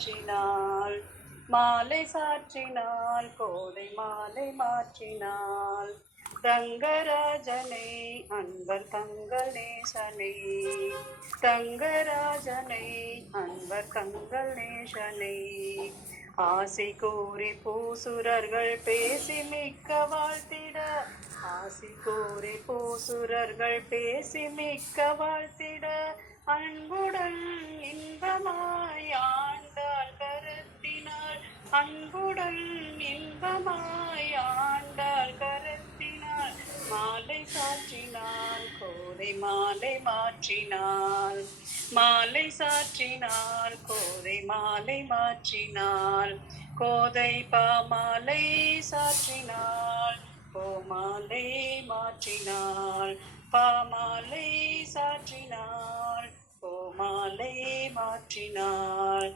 மாற்றினாள். மாலை சாற்றினாள் கோதை மாலை மாற்றினாள். தங்கராஜனை அன்பர் தங்கள் நேசனை, தங்கராஜனை அன்பர் தங்கள் நேசனை. ஆசி கூறி பூசுரர்கள் பேசி மிக்க வாழ்த்திட, ஆசி கூறி பூசுரர்கள் பேசி மிக்க வாழ்த்திட, அன்புடன் இன்பமாய் ஆண்டாள் கருத்தினாள், அன்புடன் இன்பமாய் ஆண்டாள் கருத்தினாள். மாலை சாற்றினாள் கோதை மாலை மாற்றினாள், மாலை சாற்றினாள் கோதை மாலை மாற்றினாள். கோதை பாமாலை சாற்றினாள், கோமாலை மாற்றினாள், பாமாலை சாற்றினாள், கோமாலை மாற்றினாள்.